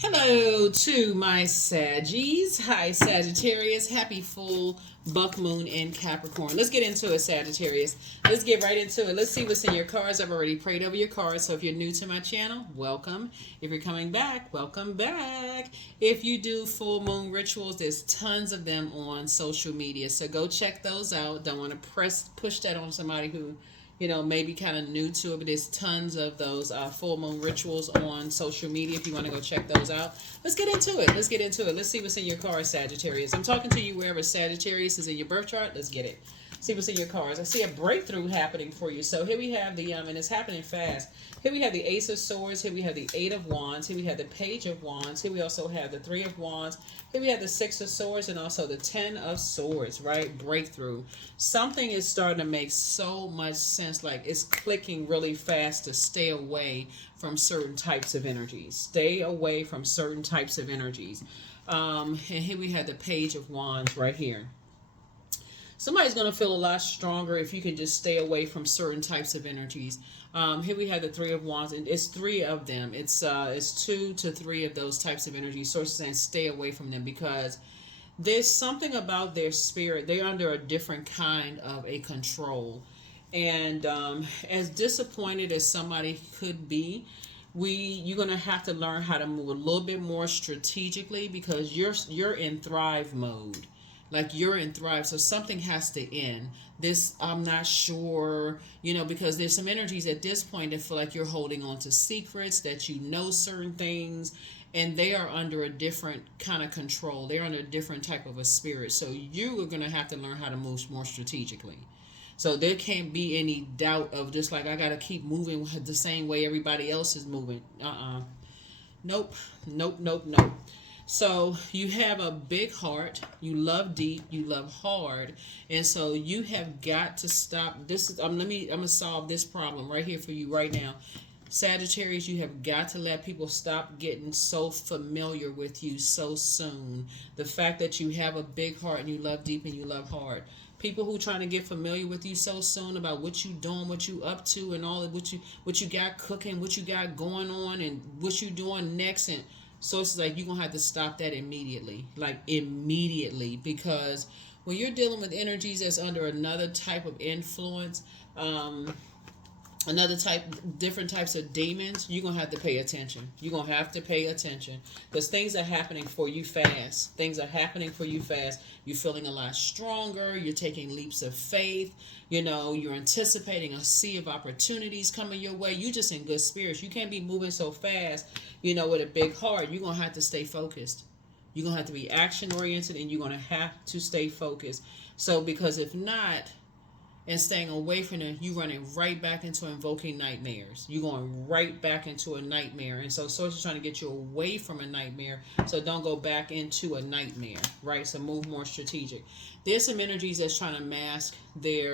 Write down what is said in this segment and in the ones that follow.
Hello to my Saggies. Hi, Sagittarius. Happy full buck moon in Capricorn. Let's get into it, Sagittarius. Let's get right into it. Let's see what's in your cards. I've already prayed over your cards. So if you're new to my channel, welcome. If you're coming back, welcome back. If you do full moon rituals, there's tons of them on social media. So go check those out. Don't want to push that on somebody who maybe kind of new to it, but there's tons of those full moon rituals on social media if you want to go check those out. Let's get into it. Let's see what's in your cards, Sagittarius. I'm talking to you wherever Sagittarius is in your birth chart. Let's get it. See what's in your cards. I see a breakthrough happening for you. So here we have and it's happening fast. Here we have the Ace of Swords. Here we have the Eight of Wands. Here we have the Page of Wands. Here we also have the Three of Wands. Here we have the Six of Swords and also the Ten of Swords, right? Breakthrough. Something is starting to make so much sense. Like it's clicking really fast to stay away from certain types of energies. Stay away from certain types of energies. And here we have the Page of Wands right here. Somebody's going to feel a lot stronger if you can just stay away from certain types of energies. Here we have the Three of Wands, and it's three of them. It's 2 to 3 of those types of energies. Sources saying stay away from them because there's something about their spirit. They're under a different kind of a control. And as disappointed as somebody could be, you're going to have to learn how to move a little bit more strategically because you're in thrive mode. Like you're in thrive, so something has to end. This, I'm not sure, because there's some energies at this point that feel like you're holding on to secrets, that you know certain things, and they are under a different kind of control. They're under a different type of a spirit. So you are going to have to learn how to move more strategically. So there can't be any doubt of just like, I got to keep moving the same way everybody else is moving. Nope. So you have a big heart, you love deep, you love hard, and so you have got to stop. This is I'm gonna solve this problem right here for you right now. Sagittarius, you have got to let people stop getting so familiar with you so soon. The fact that you have a big heart and you love deep and you love hard. People who trying to get familiar with you so soon about what you doing, what you up to, and all of what you got cooking, what you got going on, and what you doing next, and so it's like you're going to have to stop that immediately. Like immediately. Because when you're dealing with energies that's under another type of influence, different types of demons, you're going to have to pay attention. You're going to have to pay attention. Because things are happening for you fast. You're feeling a lot stronger. You're taking leaps of faith. You're anticipating a sea of opportunities coming your way. You're just in good spirits. You can't be moving so fast, with a big heart. You're going to have to stay focused. You're going to have to be action oriented and you're going to have to stay focused. So, because if not, and staying away from it, you're running right back into invoking nightmares. You're going right back into a nightmare. And so Source is trying to get you away from a nightmare. So don't go back into a nightmare, right? So move more strategic. There's some energies that's trying to mask they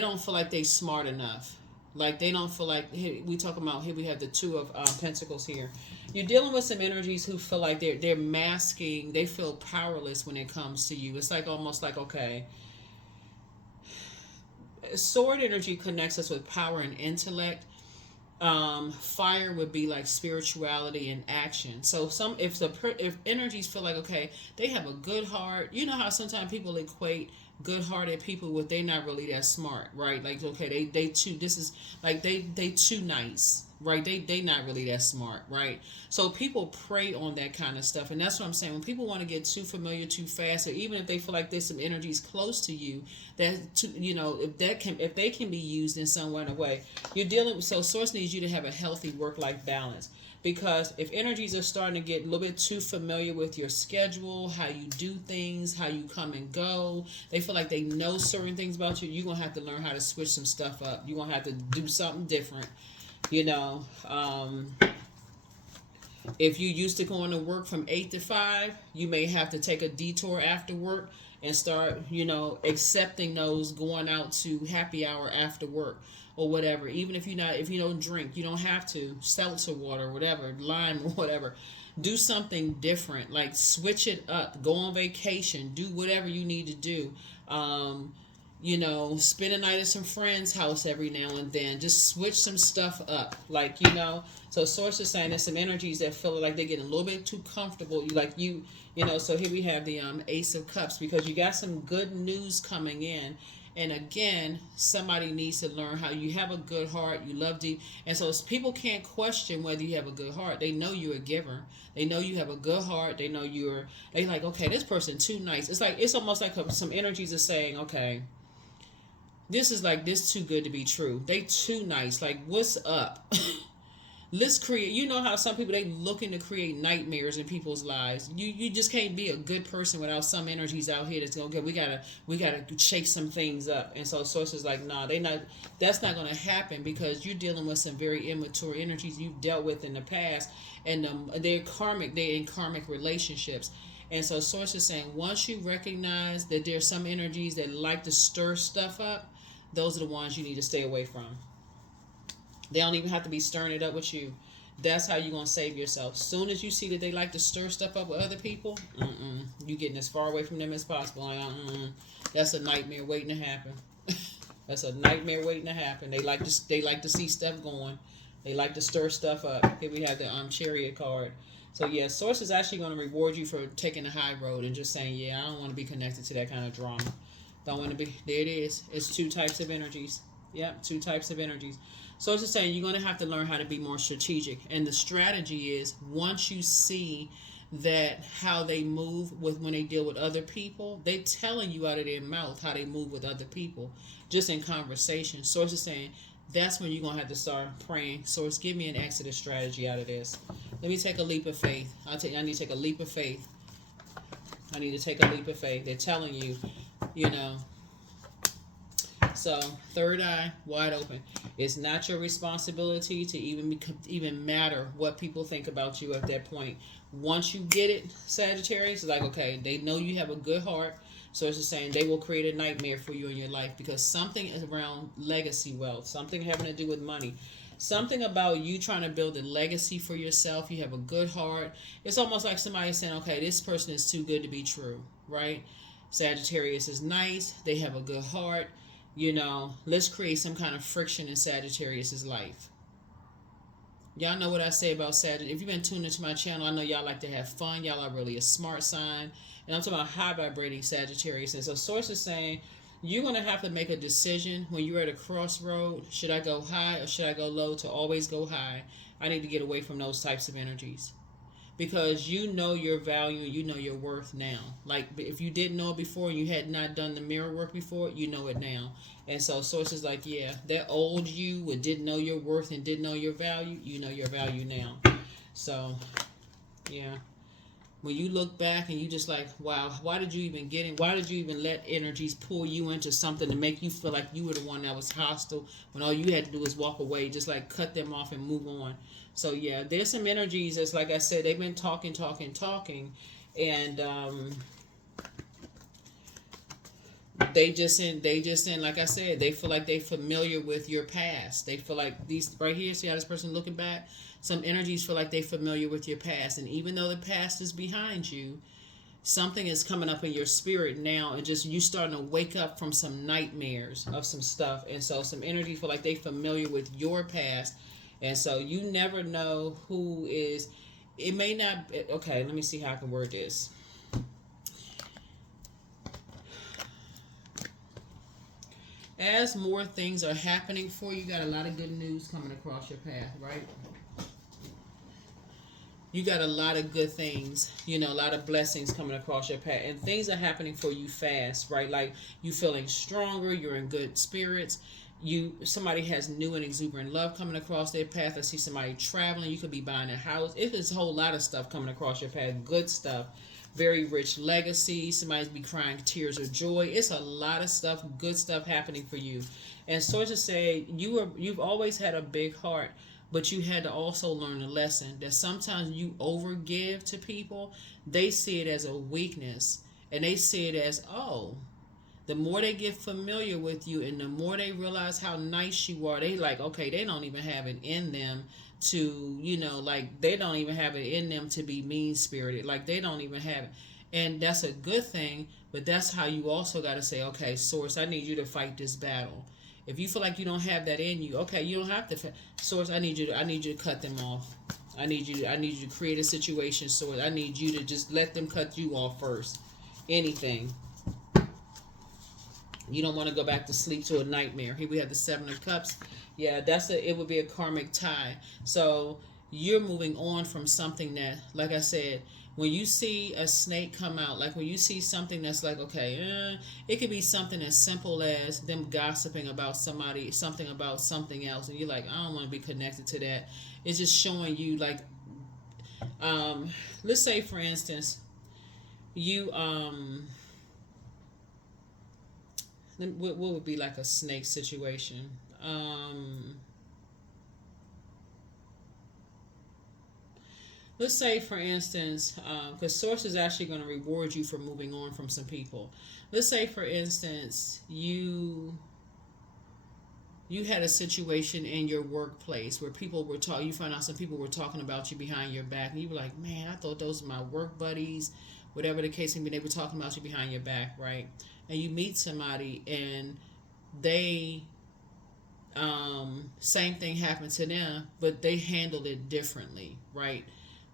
don't feel like they're smart enough. Like they don't feel like, here we have the Two of Pentacles here. You're dealing with some energies who feel like they're masking, they feel powerless when it comes to you. It's like almost like, okay, sword energy connects us with power and intellect. Fire would be like spirituality and action. So if energies feel like, okay, they have a good heart. You know how sometimes people equate good-hearted people with they not really that smart, right? Like, okay, they too, this is like they too nice, right? They not really that smart, right? So people prey on that kind of stuff, and that's what I'm saying. When people want to get too familiar too fast, or even if they feel like there's some energies close to you that if they can be used in some way, you're dealing with. So Source needs you to have a healthy work-life balance. Because if energies are starting to get a little bit too familiar with your schedule, how you do things, how you come and go, they feel like they know certain things about you, you're going to have to learn how to switch some stuff up. You're going to have to do something different. If you used to going to work from 8 to 5, you may have to take a detour after work and start, accepting those going out to happy hour after work. Or whatever, even if you don't drink, you don't have to, seltzer water, whatever, lime or whatever. Do something different, like switch it up, go on vacation, do whatever you need to do. spend a night at some friend's house every now and then. Just switch some stuff up. So source is saying there's some energies that feel like they're getting a little bit too comfortable. So here we have the Ace of Cups, because you got some good news coming in. And again, somebody needs to learn how you have a good heart, you love deep. And so people can't question whether you have a good heart. They know you're a giver. They know you have a good heart. They know they like, okay, this person too nice. It's almost like some energies are saying, okay, this too good to be true. They too nice. Like, what's up? Let's create. You know how some people, they looking to create nightmares in people's lives. You just can't be a good person without some energies out here that's gonna get. We gotta shake some things up. And so sources like, nah, that's not gonna happen, because you're dealing with some very immature energies you've dealt with in the past, and they're in karmic relationships. And so source is saying, once you recognize that there's some energies that like to stir stuff up, those are the ones you need to stay away from. They don't even have to be stirring it up with you. That's how you're going to save yourself. Soon as you see that they like to stir stuff up with other people, you getting as far away from them as possible. That's a nightmare waiting to happen. That's a nightmare waiting to happen. They like to see stuff going. They like to stir stuff up. Here we have the Chariot card. So yeah, source is actually going to reward you for taking the high road and just saying, yeah, I don't want to be connected to that kind of drama. Don't want to be. There it is. It's two types of energies. Yep, two types of energies. So it's just saying you're going to have to learn how to be more strategic. And the strategy is, once you see that how they move when they deal with other people, they telling you out of their mouth how they move with other people, just in conversation. Source is saying that's when you're going to have to start praying. Source, give me an exit strategy out of this. Let me take a leap of faith. I need to take a leap of faith. I need to take a leap of faith. They're telling you, So, third eye wide open. It's not your responsibility to even matter what people think about you at that point. Once you get it, Sagittarius, it's like, okay, they know you have a good heart. So it's just saying they will create a nightmare for you in your life, because something is around legacy wealth, something having to do with money, something about you trying to build a legacy for yourself. You have a good heart. It's almost like somebody saying, okay, this person is too good to be true, right? Sagittarius is nice. They have a good heart. Let's create some kind of friction in Sagittarius's life. Y'all know what I say about Sagittarius. If you've been tuned into my channel, I know y'all like to have fun. Y'all are really a smart sign. And I'm talking about high vibrating Sagittarius. And so source is saying you're going to have to make a decision when you're at a crossroad. Should I go high or should I go low? To always go high. I need to get away from those types of energies. Because you know your value, you know your worth now. Like, if you didn't know it before, you had not done the mirror work before, you know it now. And so sources like, yeah, that old you who didn't know your worth and didn't know your value, you know your value now. So, yeah. When you look back and you just like, wow, why did you even get in? Why did you even let energies pull you into something to make you feel like you were the one that was hostile, when all you had to do was walk away? Just like cut them off and move on. So yeah, there's some energies that's, like I said, they've been talking, and they just in, like I said, they feel like they're familiar with your past. They feel like these right here. See how this person looking back? Some energies feel like they're familiar with your past, and even though the past is behind you, something is coming up in your spirit now, and just you starting to wake up from some nightmares of some stuff. And so some energy feel like they familiar with your past. And so you never know who is, it may not, okay, let me see how I can word this. As more things are happening for you, you got a lot of good news coming across your path, right? You got a lot of good things, a lot of blessings coming across your path. And things are happening for you fast, right? Like, you feeling stronger, you're in good spirits. Somebody has new and exuberant love coming across their path. I see somebody traveling. You could be buying a house. It's a whole lot of stuff coming across your path. Good stuff. Very rich legacy. Somebody's be crying tears of joy. It's a lot of stuff, good stuff happening for you. And sources say you've always had a big heart, but you had to also learn a lesson that sometimes you overgive to people. They see it as a weakness, and they see it as, oh, the more they get familiar with you and the more they realize how nice you are, they like, okay, they don't even have it in them to, like, they don't even have it in them to be mean-spirited. Like, they don't even have it. And that's a good thing, but that's how you also got to say, okay, source, I need you to fight this battle. If you feel like you don't have that in you, okay, you don't have to. Source, I need you to cut them off. I need you to create a situation. Source, I need you to just let them cut you off first. Anything. You don't want to go back to sleep to a nightmare. Here we have the Seven of Cups. Yeah, it would be a karmic tie. So you're moving on from something that, like I said, when you see a snake come out, like when you see something that's like, okay, it could be something as simple as them gossiping about somebody, something about something else, and you're like, I don't want to be connected to that. It's just showing you, like, let's say, for instance, you, what would be like a snake situation? Let's say, for instance, because source is actually going to reward you for moving on from some people. Let's say, for instance, you had a situation in your workplace where people were talking. You found out some people were talking about you behind your back, and you were like, "Man, I thought those were my work buddies." Whatever the case may be, they were talking about you behind your back, right? And you meet somebody, and they same thing happened to them, but they handled it differently, right?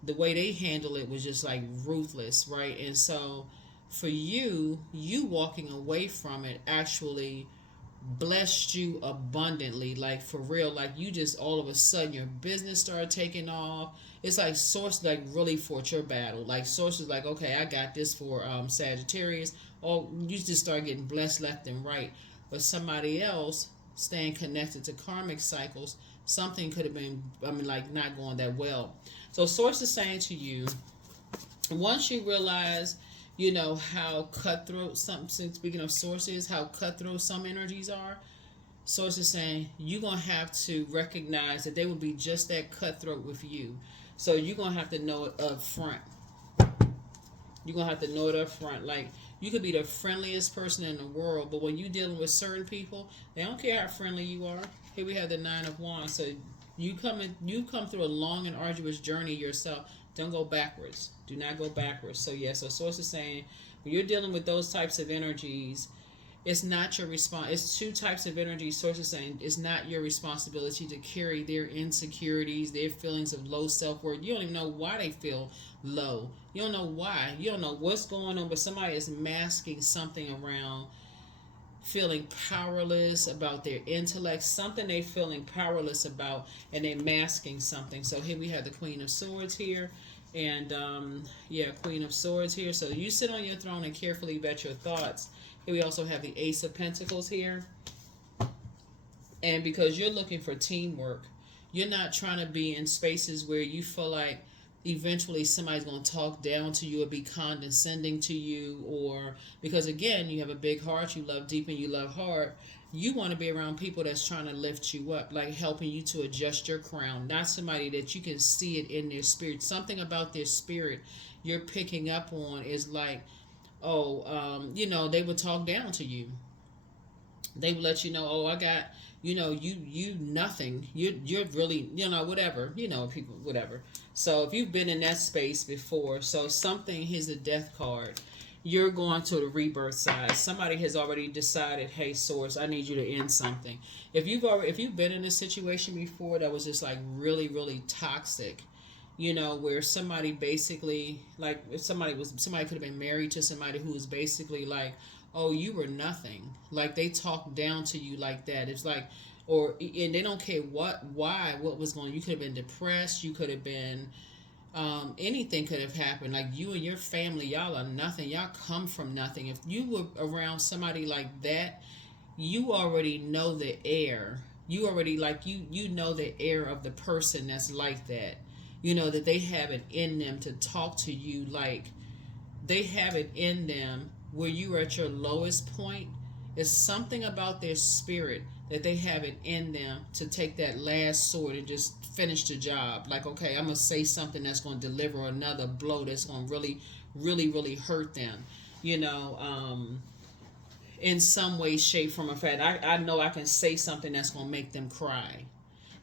The way they handled it was just like ruthless, right? And so for you walking away from it actually blessed you abundantly, like for real. Like you just all of a sudden your business started taking off. It's like source like really fought your battle. Like source is like, okay, I got this for Sagittarius. Or you just start getting blessed left and right. But somebody else staying connected to karmic cycles, something could have been, like not going that well. So source is saying to you, once you realize, how cutthroat speaking of sources, how cutthroat some energies are, source is saying you're going to have to recognize that they will be just that cutthroat with you. So you're going to have to know it up front. You're going to have to know it up front. Like, you could be the friendliest person in the world, but when you're dealing with certain people, they don't care how friendly you are. Here we have the Nine of Wands. So you come through a long and arduous journey yourself. Don't go backwards. Do not go backwards. So so source is saying when you're dealing with those types of energies, it's not your response. It's two types of energy. Source is saying it's not your responsibility to carry their insecurities, their feelings of low self-worth. You don't even know why they feel low. You don't know why. You don't know what's going on, but somebody is masking something around feeling powerless about their intellect, something they're feeling powerless about, and they're masking something. So here we have the Queen of Swords here, and Queen of Swords here. So you sit on your throne and carefully vet your thoughts. Here we also have the Ace of Pentacles here, and because you're looking for teamwork, you're not trying to be in spaces where you feel like eventually somebody's going to talk down to you or be condescending to you, or because again you have a big heart, you love deep and you love hard. You want to be around people that's trying to lift you up, like helping you to adjust your crown, not somebody that you can see it in their spirit. Something about their spirit you're picking up on is like, they would talk down to you. They would let you know, I got, you nothing. You're really, whatever, people, whatever. So if you've been in that space before, so something, here's the Death card. You're going to the rebirth side. Somebody has already decided, hey, source, I need you to end something. If you've been in a situation before that was just like really, really toxic, where somebody basically, like if somebody could have been married to somebody who was basically like, oh, you were nothing. Like they talk down to you like that. It's like, and they don't care what was going on. You could have been depressed. You could have been, anything could have happened. Like you and your family, y'all are nothing. Y'all come from nothing. If you were around somebody like that, you already know the air. You already you know the air of the person that's like that. That they have it in them to talk to you like they have it in them where you are at your lowest point. It's something about their spirit that they have it in them to take that last sword and just finish the job. Like, okay, I'm going to say something that's going to deliver another blow that's going to really, really, really hurt them, in some way, shape, form, or fact. I know I can say something that's going to make them cry.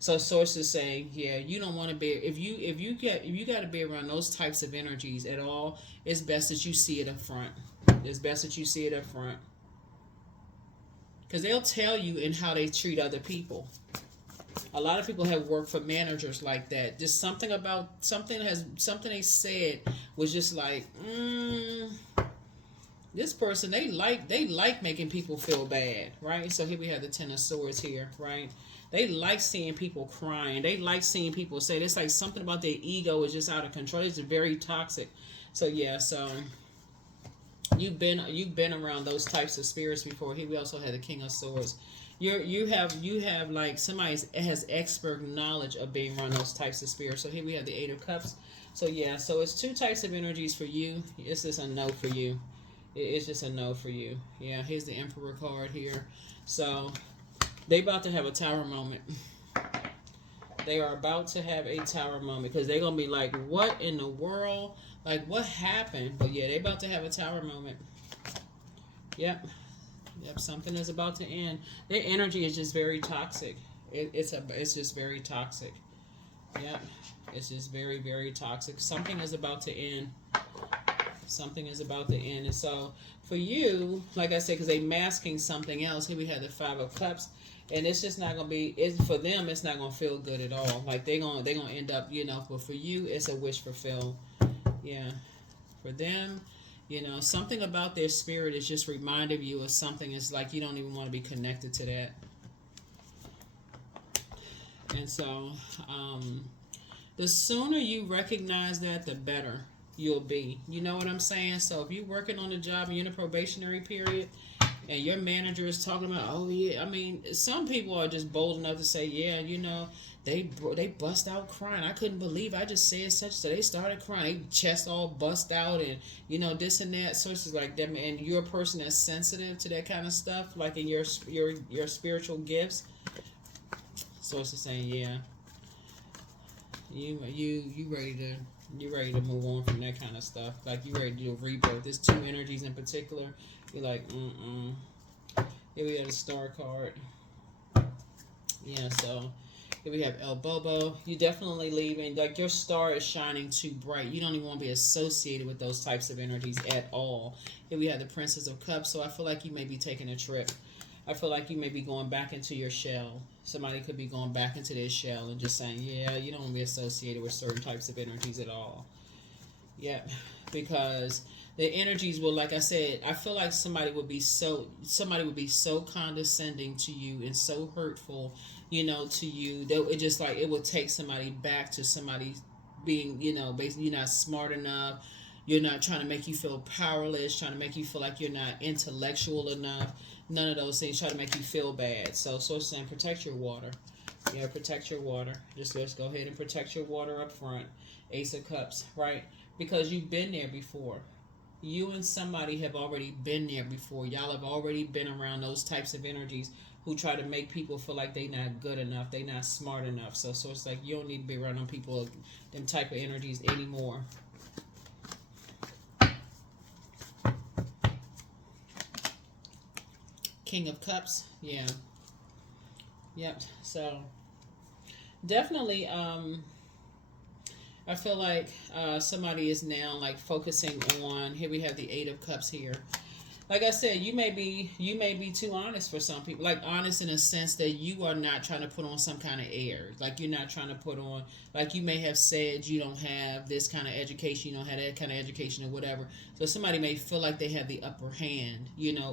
So sources saying, yeah, you don't want to be, if you got to be around those types of energies at all, it's best that you see it up front. It's best that you see it up front, because they'll tell you in how they treat other people. A lot of people have worked for managers like that. Just something about something they said was just like, this person, they like making people feel bad, right? So here we have the Ten of Swords here, right? They like seeing people crying. They like seeing people say, it's like something about their ego is just out of control. It's very toxic. So yeah, so you've been around those types of spirits before. Here we also had the King of Swords. You have like somebody has expert knowledge of being around those types of spirits. So here we have the Eight of Cups. So yeah, so it's two types of energies for you. It's just a no for you. It's just a no for you. Yeah, here's the Emperor card here. So they about to have a tower moment. They are about to have a tower moment, because they're gonna be like, what in the world? Like, what happened? But yeah, they about to have a tower moment. Yep. Something is about to end. Their energy is just very toxic. It's just very toxic. Yep. It's just very, very toxic. Something is about to end. Something is about to end. And so for you, like I said, because they masking something else, here we have the Five of Cups, and it's just not gonna be, for them, it's not gonna feel good at all. Like they're gonna end up, but for you, it's a wish fulfilled. Yeah. For them, something about their spirit is just reminding you of something. It's like you don't even want to be connected to that. And so the sooner you recognize that, the better you'll be. You know what I'm saying? So if you're working on a job and you're in a probationary period and your manager is talking about, oh yeah, I mean, some people are just bold enough to say, yeah, they bust out crying. I couldn't believe I just said such. So they started crying. They chest all bust out, and this and that. Sources like that. And you're a person that's sensitive to that kind of stuff, like in your spiritual gifts. Sources saying, yeah, you ready to move on from that kind of stuff. Like you ready to do a rebirth. There's two energies in particular. You're like, Here we have the Star card. Yeah, so here we have El Bobo. You definitely leaving. Like your star is shining too bright. You don't even want to be associated with those types of energies at all. Here we have the Princess of Cups. So I feel like you may be taking a trip. I feel like you may be going back into your shell. Somebody could be going back into their shell and just saying, yeah, you don't want to be associated with certain types of energies at all. Yep, because the energies will, like I said, I feel like somebody would be so condescending to you and so hurtful, to you, that it just like it would take somebody back to somebody being, basically you're not smart enough. You're not trying to make you feel powerless, trying to make you feel like you're not intellectual enough. None of those things, try to make you feel bad. So it's saying protect your water. Yeah, protect your water. Just let's go ahead and protect your water up front. Ace of Cups, right? Because you've been there before. You and somebody have already been there before. Y'all have already been around those types of energies who try to make people feel like they're not good enough, they're not smart enough. So it's like you don't need to be around them people, them type of energies anymore. King of Cups, yeah. Yep. So definitely I feel like somebody is now like focusing on, here we have the Eight of Cups here. Like I said, you may be too honest for some people. Like honest in a sense that you are not trying to put on some kind of air. Like you're not trying to put on, like you may have said you don't have this kind of education, you don't have that kind of education or whatever. So somebody may feel like they have the upper hand,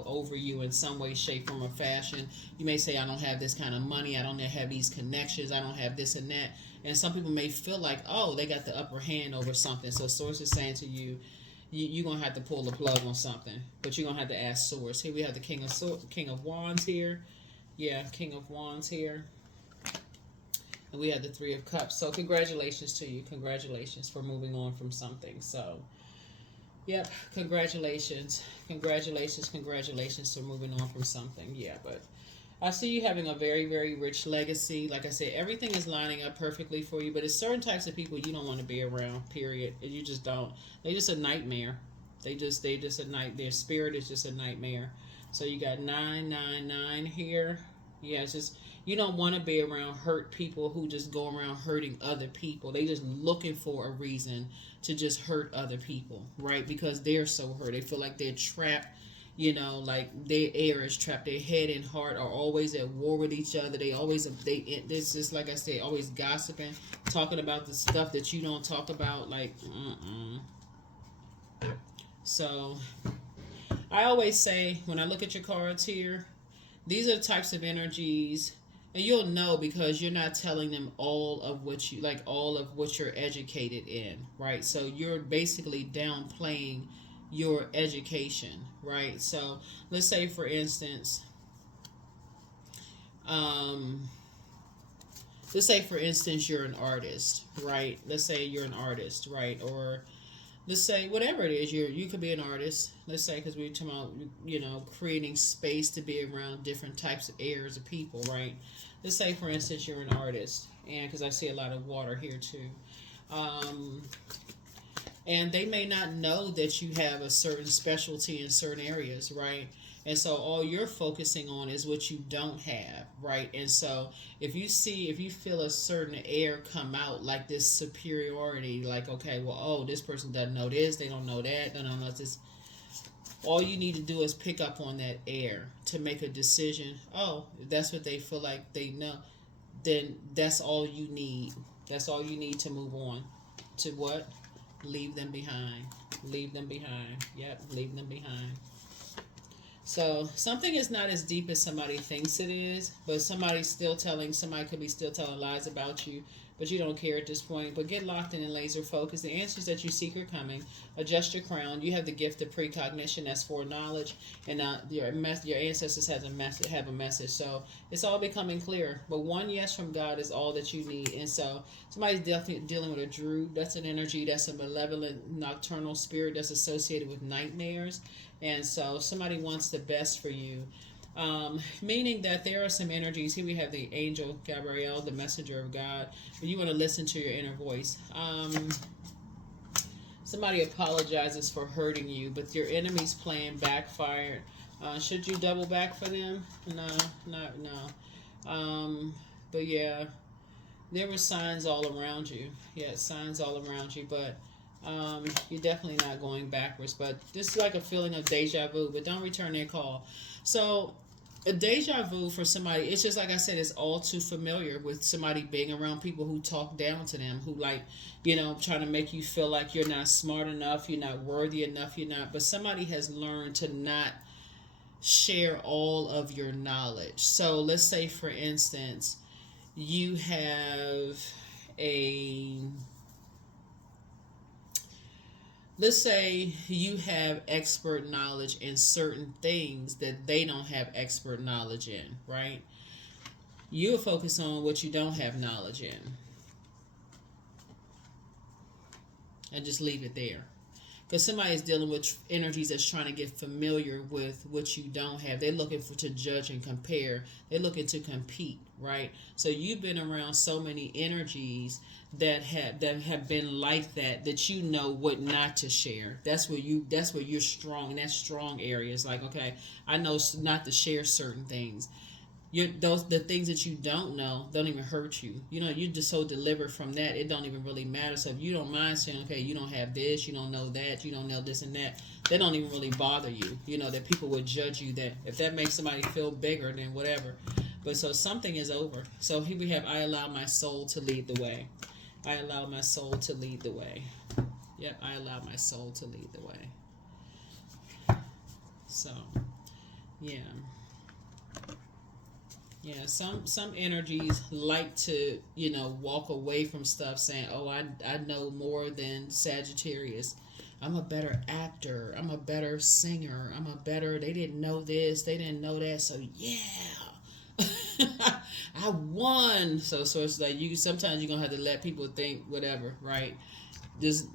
over you in some way, shape, form, or fashion. You may say, I don't have this kind of money, I don't have these connections, I don't have this and that. And some people may feel like, oh, they got the upper hand over something. So Source is saying to you, you're going to have to pull the plug on something. But you're going to have to ask Source. Here we have the King of Wands here. Yeah, King of Wands here. And we have the Three of Cups. So congratulations to you. Congratulations for moving on from something. So, yep, congratulations. Congratulations for moving on from something. Yeah, but I see you having a very, very rich legacy. Like I said, everything is lining up perfectly for you, but it's certain types of people you don't want to be around, period. And you just don't. They're just a nightmare. They just a night. Their spirit is just a nightmare. So you got 999 here. Yeah, it's just you don't want to be around hurt people who just go around hurting other people. They just looking for a reason to just hurt other people, right? Because they're so hurt. They feel like they're trapped, like their air is trapped. Their head and heart are always at war with each other. This just like I said, always gossiping, talking about the stuff that you don't talk about. Like, So I always say when I look at your cards here, these are the types of energies, and you'll know because you're not telling them all of what you like, all of what you're educated in, right? So you're basically downplaying your education, right? So let's say, for instance, um, you're an artist, right? Let's say you're an artist, right? Or let's say whatever it is, you could be an artist. Let's say because we're talking about creating space to be around different types of airs of people, right? Let's say for instance you're an artist, and because I see a lot of water here too, um, and they may not know that you have a certain specialty in certain areas, right? And so all you're focusing on is what you don't have, right? And so if you feel a certain air come out, like this superiority, like, okay, well, oh, this person doesn't know this, they don't know that, they don't know this. All you need to do is pick up on that air to make a decision. Oh, if that's what they feel like they know, then that's all you need. That's all you need to move on to what? Leave them behind. Leave them behind. Yep, leave them behind. So something is not as deep as somebody thinks it is, but somebody could be still telling lies about you, but you don't care at this point. But get locked in and laser focus. The answers that you seek are coming. Adjust your crown. You have the gift of precognition. That's foreknowledge, and your ancestors have a message. So it's all becoming clear. But one yes from God is all that you need. And so somebody's definitely dealing with a druid. That's an energy. That's a malevolent nocturnal spirit that's associated with nightmares. And so somebody wants the best for you. Meaning that there are some energies. Here we have the angel Gabriel, the messenger of God. But you want to listen to your inner voice. Somebody apologizes for hurting you, but your enemy's plan backfired. Should you double back for them? No, no. But yeah, there were signs all around you. Yeah, signs all around you, but you're definitely not going backwards. But this is like a feeling of deja vu, but don't return their call. So a deja vu for somebody, it's just like I said, it's all too familiar with somebody being around people who talk down to them, who trying to make you feel like you're not smart enough, you're not worthy enough, you're not. But somebody has learned to not share all of your knowledge. So let's say, for instance, you have a let's say you have expert knowledge in certain things that they don't have expert knowledge in, right? You'll focus on what you don't have knowledge in and just leave it there. Because somebody is dealing with energies that's trying to get familiar with what you don't have. They're looking to judge and compare. They're looking to compete, right? So you've been around so many energies that have been like that you know what not to share. That's where you're strong, and that's strong areas. Like, okay, I know not to share certain things. The things that you don't know don't even hurt you. You're just so delivered from that, it don't even really matter. So if you don't mind saying, okay, you don't have this, you don't know that, you don't know this and that don't even really bother you. That people would judge you, that if that makes somebody feel bigger, then whatever. But so something is over. So here we have, I allow my soul to lead the way. I allow my soul to lead the way. Yep, I allow my soul to lead the way. So, yeah. Yeah, some energies like to, walk away from stuff saying, oh, I know more than Sagittarius. I'm a better actor. I'm a better singer. They didn't know this. They didn't know that. So, yeah. I won. So it's like sometimes you're going to have to let people think whatever, right? Just,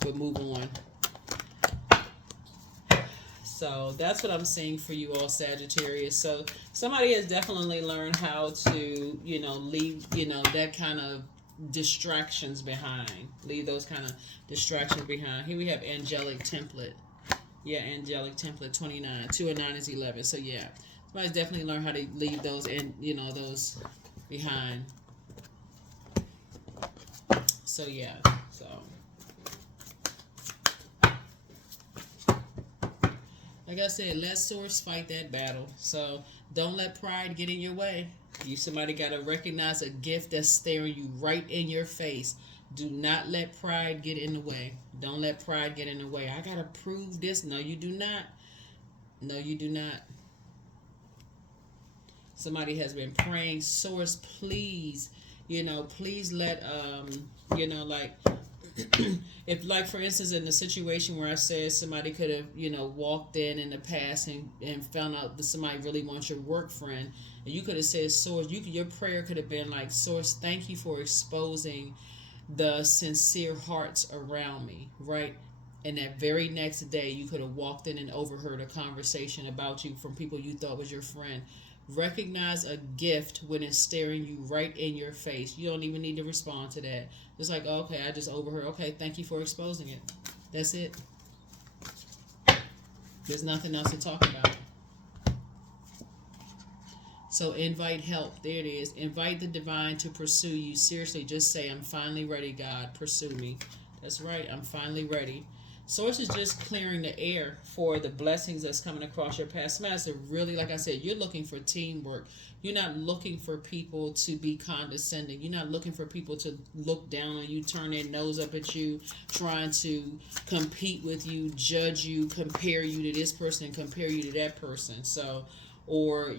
but move on. So that's what I'm seeing for you all, Sagittarius. So somebody has definitely learned how to, leave, that kind of distractions behind. Leave those kind of distractions behind. Here we have angelic template. Yeah, angelic template 29. 2 and 9 is 11. So yeah, Somebody's definitely learned how to leave those in, those behind. So yeah, so like I said, let source fight that battle. So don't let pride get in your way. Somebody gotta recognize a gift that's staring you right in your face. Do not let pride get in the way. Don't let pride get in the way. I gotta prove this. No, you do not. No, you do not. Somebody has been praying, source, please, please let, like, if, like, for instance, in the situation where I said somebody could have, walked in the past and found out that somebody really wants your work friend, and you could have said, source, your prayer could have been like, source, thank you for exposing the sincere hearts around me, right? And that very next day, you could have walked in and overheard a conversation about you from people you thought was your friend. Recognize a gift when it's staring you right in your face. You don't even need to respond to that. Just like, okay, I just overheard. Okay, thank you for exposing it. That's it. There's nothing else to talk about. So invite help. There it is. Invite the divine to pursue you. Seriously, just say, I'm finally ready, God. Pursue me. That's right. I'm finally ready. Source is just clearing the air for the blessings that's coming across your path. Somebody really, like I said, you're looking for teamwork. You're not looking for people to be condescending. You're not looking for people to look down on you, turn their nose up at you, trying to compete with you, judge you, compare you to this person, and compare you to that person. So, or,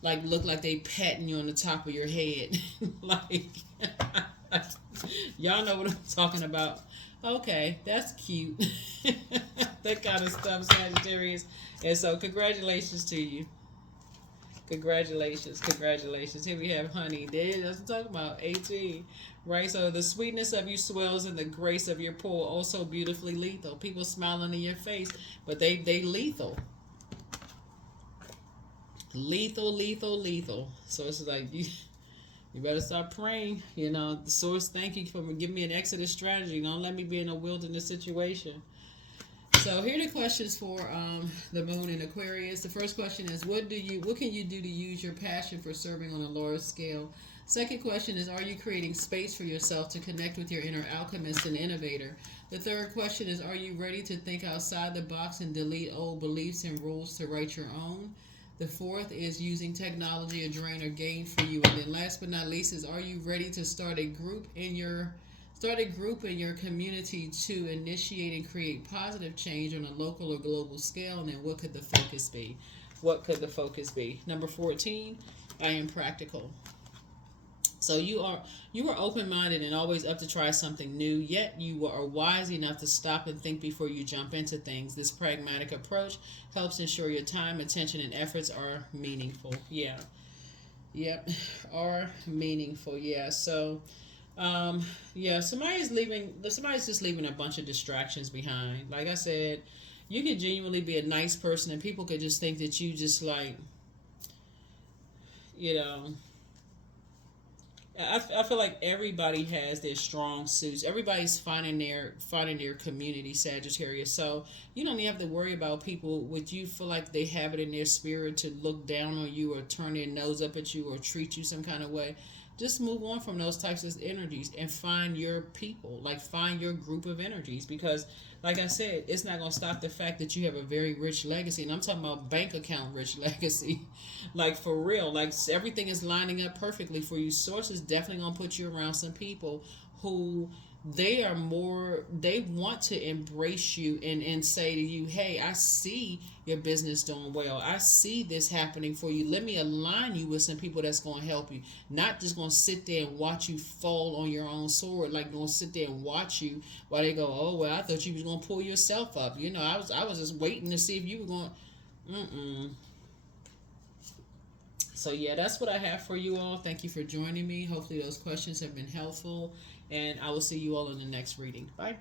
like look like they patting you on the top of your head. Like, y'all know what I'm talking about. Okay, that's cute. That kind of stuff, Sagittarius. And so, congratulations to you. Congratulations, congratulations. Here we have honey. There, that's what I'm talking about. 18. Right? So, the sweetness of you swells and the grace of your pull also beautifully lethal. People smiling in your face, but they lethal. Lethal, lethal, lethal. So, it's like, you better start praying. The source, thank you for giving me an exodus strategy. Don't let me be in a wilderness situation. So here are the questions for the moon in Aquarius. The first question is, what can you do to use your passion for serving on a large scale? Second question is, are you creating space for yourself to connect with your inner alchemist and innovator? The third question is, are you ready to think outside the box and delete old beliefs and rules to write your own? The fourth is using technology a drain or gain for you. And then last but not least is, are you ready to start a group in your community to initiate and create positive change on a local or global scale? And then what could the focus be? What could the focus be? Number 14, I am practical. So you are open-minded and always up to try something new, yet you are wise enough to stop and think before you jump into things. This pragmatic approach helps ensure your time, attention, and efforts are meaningful. Yeah. Yep. Are meaningful. Yeah. So, somebody's just leaving a bunch of distractions behind. Like I said, you could genuinely be a nice person and people could just think that you just like, you know, I feel like everybody has their strong suits. Everybody's finding their community, Sagittarius. So you don't even have to worry about people. Would you feel like they have it in their spirit to look down on you or turn their nose up at you or treat you some kind of way? Just move on from those types of energies and find your people. Like, find your group of energies, because like I said, it's not going to stop the fact that you have a very rich legacy. And I'm talking about bank account rich legacy. Like, for real. Like, everything is lining up perfectly for you. Source is definitely going to put you around some people who they want to embrace you and say to you, hey, I see your business doing well. I see this happening for you. Let me align you with some people that's going to help you. Not just going to sit there and watch you fall on your own sword. Like, going to sit there and watch you while they go, oh, well, I thought you was going to pull yourself up. I was just waiting to see if you were going, So yeah, that's what I have for you all. Thank you for joining me. Hopefully those questions have been helpful, and I will see you all in the next reading. Bye.